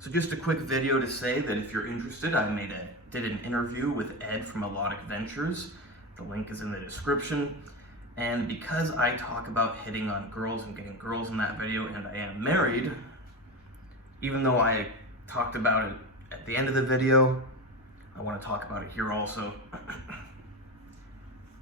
So just a quick video to say that if you're interested, I did an interview with Ed from Allodic Ventures. The link is in the description. And because I talk about hitting on girls and getting girls in that video, and I am married, even though I talked about it at the end of the video, I want to talk about it here also.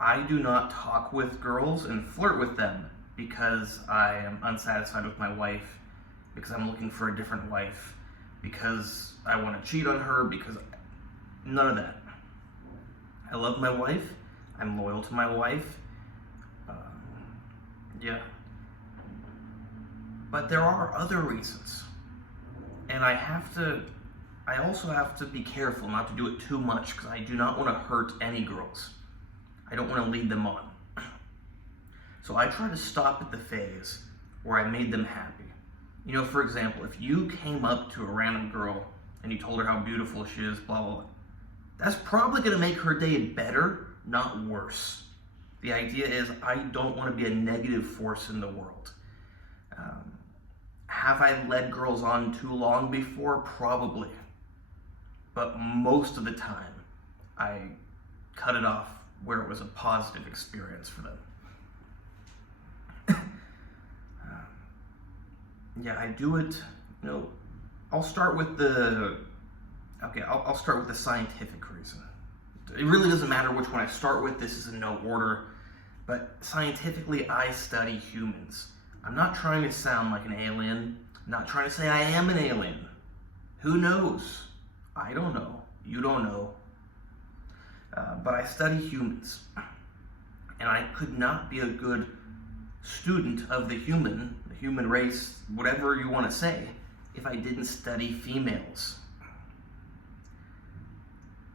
I do not talk with girls and flirt with them because I am unsatisfied with my wife, because I'm looking for a different wife, because I want to cheat on her, because none of that. I love my wife. I'm loyal to my wife. Yeah. But there are other reasons. And I also have to be careful not to do it too much, because I do not want to hurt any girls. I don't want to lead them on. So I try to stop at the phase where I made them happy. You know, for example, if you came up to a random girl and you told her how beautiful she is, blah, blah, blah, that's probably going to make her day better, not worse. The idea is I don't want to be a negative force in the world. Have I led girls on too long before? Probably. But most of the time, I cut it off where it was a positive experience for them. Yeah, I do it, you know, I'll start with the scientific reason. It really doesn't matter which one I start with, this is in no order, but scientifically I study humans. I'm not trying to sound like an alien, I'm not trying to say I am an alien. Who knows? I don't know, you don't know. But I study humans, and I could not be a good student of the human race, whatever you want to say, if I didn't study females.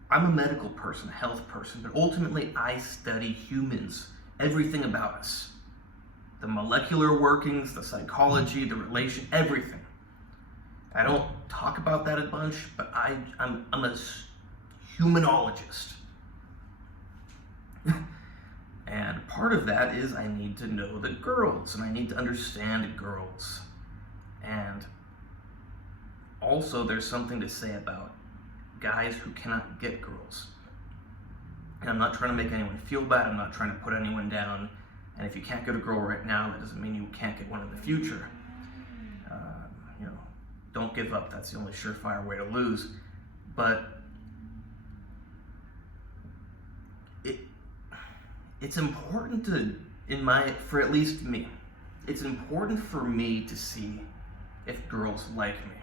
I'm a medical person, a health person, but ultimately I study humans, everything about us. The molecular workings, the psychology, the relation, everything. I don't talk about that a bunch, but I'm a humanologist. And part of that is I need to know the girls, and I need to understand girls. And also there's something to say about guys who cannot get girls. And I'm not trying to make anyone feel bad, I'm not trying to put anyone down. And if you can't get a girl right now, that doesn't mean you can't get one in the future. You know, don't give up, that's the only surefire way to lose. But it's important for at least me, it's important for me to see if girls like me.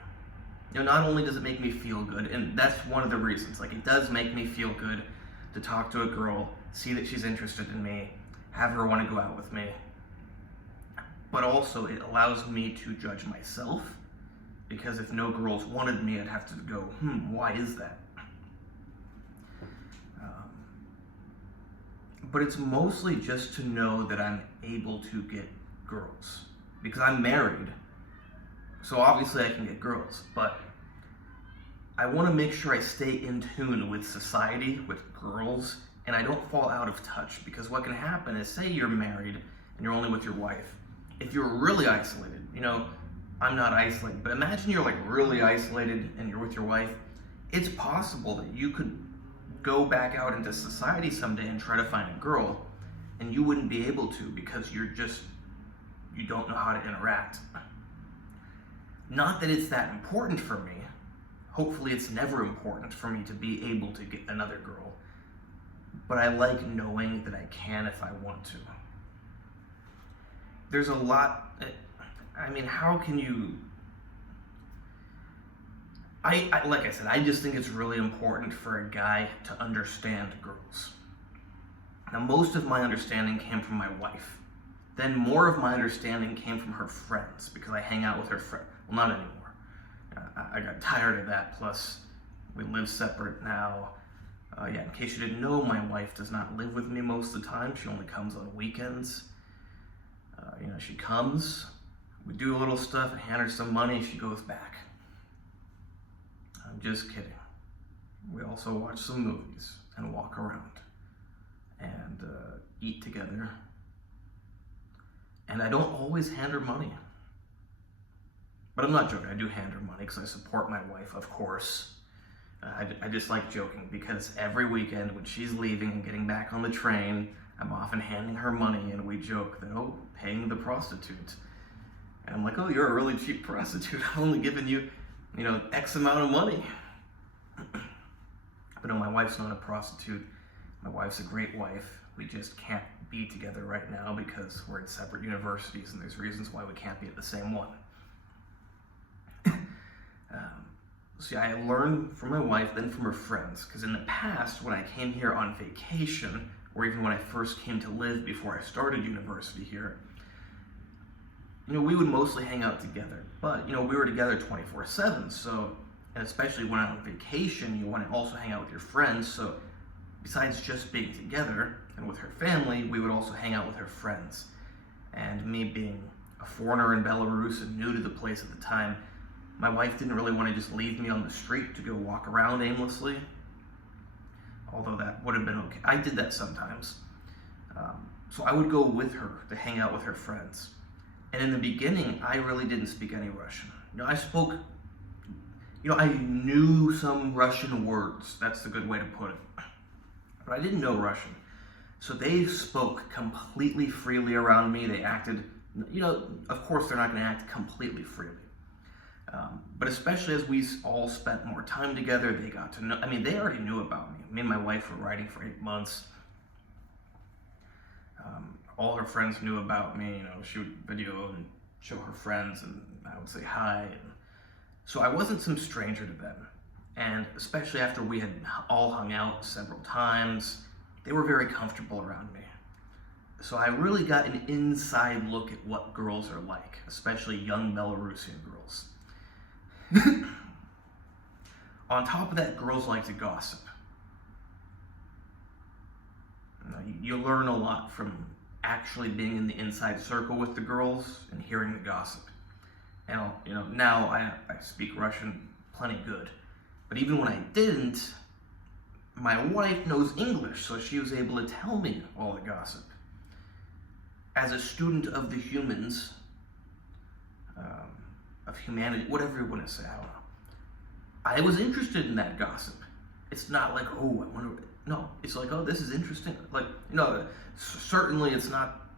You know, not only does it make me feel good, and that's one of the reasons, like it does make me feel good to talk to a girl, see that she's interested in me, have her want to go out with me, but also it allows me to judge myself, because if no girls wanted me, I'd have to go, why is that? But it's mostly just to know that I'm able to get girls. Because I'm married, so obviously I can get girls, but I want to make sure I stay in tune with society, with girls, and I don't fall out of touch. Because what can happen is, say you're married and you're only with your wife. If you're really isolated, you know, I'm not isolated, but imagine you're like really isolated and you're with your wife. It's possible that you could go back out into society someday and try to find a girl, and you wouldn't be able to because you don't know how to interact. Not that it's that important for me. Hopefully it's never important for me to be able to get another girl, but I like knowing that I can if I want to. There's a lot, I mean, how can you, like I said, I just think it's really important for a guy to understand girls. Now, most of my understanding came from my wife. Then more of my understanding came from her friends, because I hang out with her friends. Well, not anymore. I got tired of that, plus we live separate now. Yeah, in case you didn't know, my wife does not live with me most of the time. She only comes on weekends. You know, she comes, we do a little stuff, I hand her some money, she goes back. I'm just kidding. We also watch some movies and walk around and eat together. And I don't always hand her money. But I'm not joking. I do hand her money because I support my wife, of course. I just like joking because every weekend when she's leaving and getting back on the train, I'm often handing her money and we joke that, oh, paying the prostitute. And I'm like, oh, you're a really cheap prostitute. I've only given you, X amount of money. But no, my wife's not a prostitute. My wife's a great wife. We just can't be together right now because we're at separate universities and there's reasons why we can't be at the same one. See, I learned from my wife, then from her friends, because in the past, when I came here on vacation, or even when I first came to live before I started university here, we would mostly hang out together. But, we were together 24/7, so, and especially when I'm on vacation, you want to also hang out with your friends, so besides just being together and with her family, we would also hang out with her friends. And me being a foreigner in Belarus and new to the place at the time, my wife didn't really want to just leave me on the street to go walk around aimlessly, although that would have been okay. I did that sometimes. So I would go with her to hang out with her friends. And in the beginning, I really didn't speak any Russian. I spoke, I knew some Russian words. That's the good way to put it. But I didn't know Russian. So they spoke completely freely around me. They acted, of course they're not going to act completely freely. But especially as we all spent more time together, they got to know, they already knew about me. Me and my wife were writing for 8 months. All her friends knew about me, she would video and show her friends and I would say hi. And so I wasn't some stranger to them. And especially after we had all hung out several times, they were very comfortable around me. So I really got an inside look at what girls are like, especially young Belarusian girls. On top of that, girls like to gossip. You learn a lot from actually being in the inside circle with the girls and hearing the gossip. And now I speak Russian plenty good. But even when I didn't, my wife knows English, so she was able to tell me all the gossip. As a student of the humans, of humanity, whatever you want to say, I don't know. I was interested in that gossip. It's not like, oh, I wonder. No, it's like, oh, this is interesting. Like, certainly it's not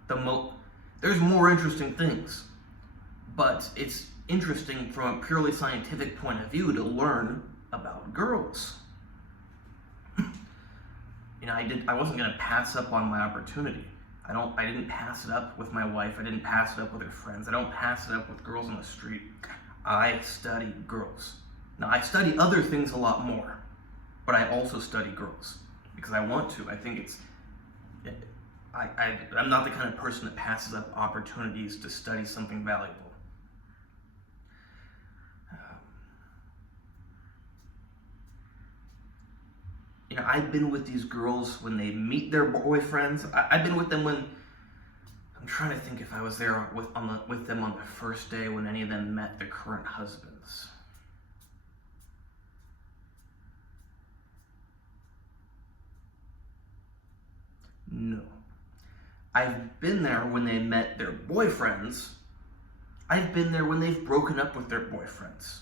there's more interesting things. But it's interesting from a purely scientific point of view to learn about girls. I wasn't going to pass up on my opportunity. I didn't pass it up with my wife. I didn't pass it up with her friends. I don't pass it up with girls on the street. I study girls. Now, I study other things a lot more, but I also study girls because I want to. I think I'm not the kind of person that passes up opportunities to study something valuable. I've been with these girls when they meet their boyfriends. I've been with them when, I'm trying to think if I was there with them on the first day when any of them met their current husbands. No. I've been there when they met their boyfriends. I've been there when they've broken up with their boyfriends.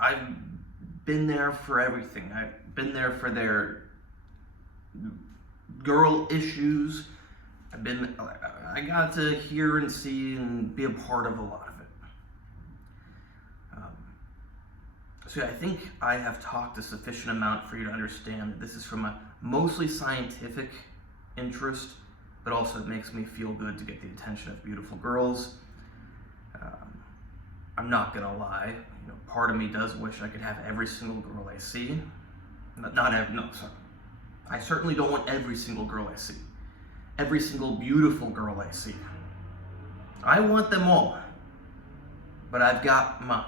I've been there for everything. I've been there for their girl issues. I got to hear and see and be a part of a lot of it. So I think I have talked a sufficient amount for you to understand that this is from a mostly scientific interest, but also it makes me feel good to get the attention of beautiful girls. I'm not gonna lie, part of me does wish I could have every single girl I see. I certainly don't want every single girl I see. Every single beautiful girl I see. I want them all, but I've got mine.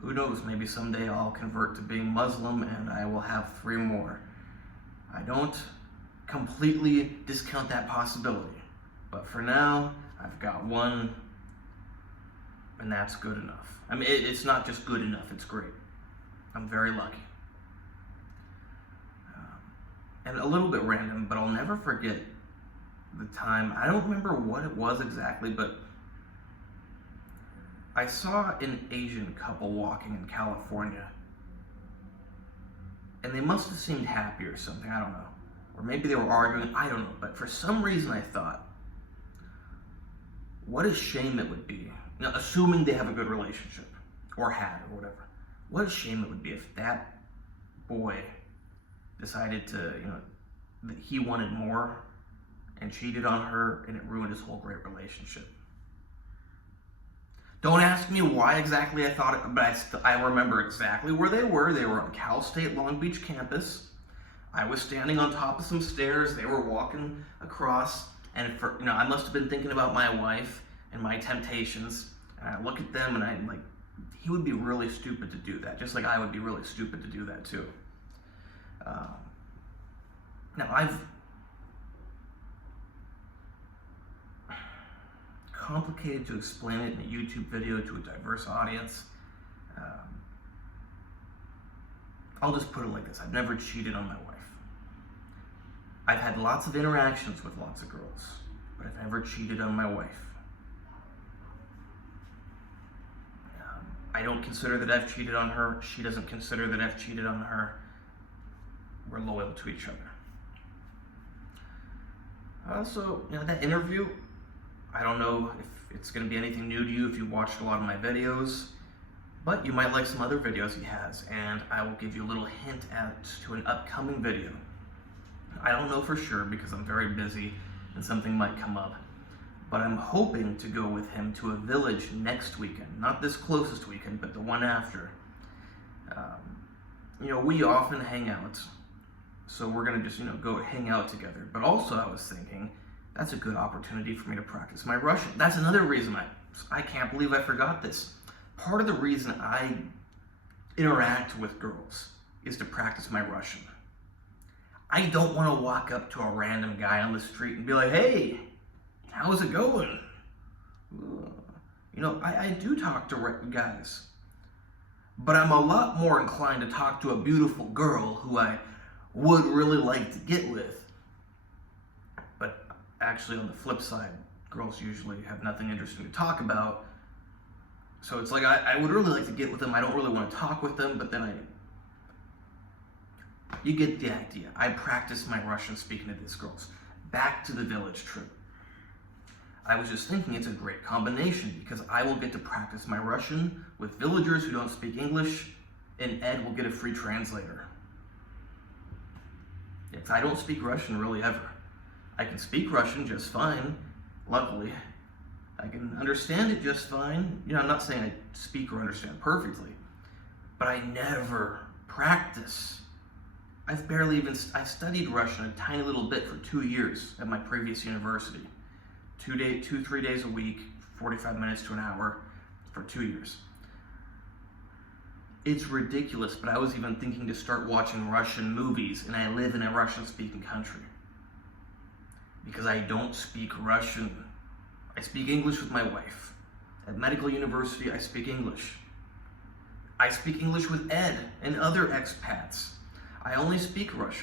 Who knows, maybe someday I'll convert to being Muslim and I will have 3 more. I don't completely discount that possibility, but for now, I've got 1, and that's good enough. It's not just good enough, it's great. I'm very lucky. And a little bit random, but I'll never forget the time. I don't remember what it was exactly, but I saw an Asian couple walking in California, and they must have seemed happy or something, I don't know. Or maybe they were arguing, I don't know. But for some reason I thought, what a shame it would be, assuming they have a good relationship, or had, or whatever. What a shame it would be if that boy decided to, that he wanted more and cheated on her, and it ruined his whole great relationship. Don't ask me why exactly I thought it, but I remember exactly where they were. They were on Cal State Long Beach campus. I was standing on top of some stairs. They were walking across, and I must have been thinking about my wife and my temptations. And I look at them, and I'm like, he would be really stupid to do that, just like I would be really stupid to do that too. Now, I've complicated to explain it in a YouTube video to a diverse audience. I'll just put it like this. I've never cheated on my wife. I've had lots of interactions with lots of girls, but I've never cheated on my wife. I don't consider that I've cheated on her. She doesn't consider that I've cheated on her. We're loyal to each other. So, that interview, I don't know if it's going to be anything new to you if you watched a lot of my videos, but you might like some other videos he has, and I will give you a little hint to an upcoming video. I don't know for sure because I'm very busy and something might come up, but I'm hoping to go with him to a village next weekend. Not this closest weekend, but the one after. We often hang out, so we're going to just, go hang out together. But also I was thinking, that's a good opportunity for me to practice my Russian. That's another reason I can't believe I forgot this. Part of the reason I interact with girls is to practice my Russian. I don't want to walk up to a random guy on the street and be like, hey, how's it going? I do talk to guys, but I'm a lot more inclined to talk to a beautiful girl who I would really like to get with. But actually, on the flip side, girls usually have nothing interesting to talk about. So it's like, I would really like to get with them. I don't really want to talk with them, but then you get the idea. I practice my Russian speaking to these girls. Back to the village trip. I was just thinking it's a great combination because I will get to practice my Russian with villagers who don't speak English, and Ed will get a free translator. Because I don't speak Russian really ever. I can speak Russian just fine, luckily. I can understand it just fine. I'm not saying I speak or understand perfectly, but I never practice. I studied Russian a tiny little bit for 2 years at my previous university. 3 days a week, 45 minutes to an hour for 2 years. It's ridiculous, but I was even thinking to start watching Russian movies, and I live in a Russian-speaking country. Because I don't speak Russian. I speak English with my wife. At medical university, I speak English. I speak English with Ed and other expats. I only speak Russian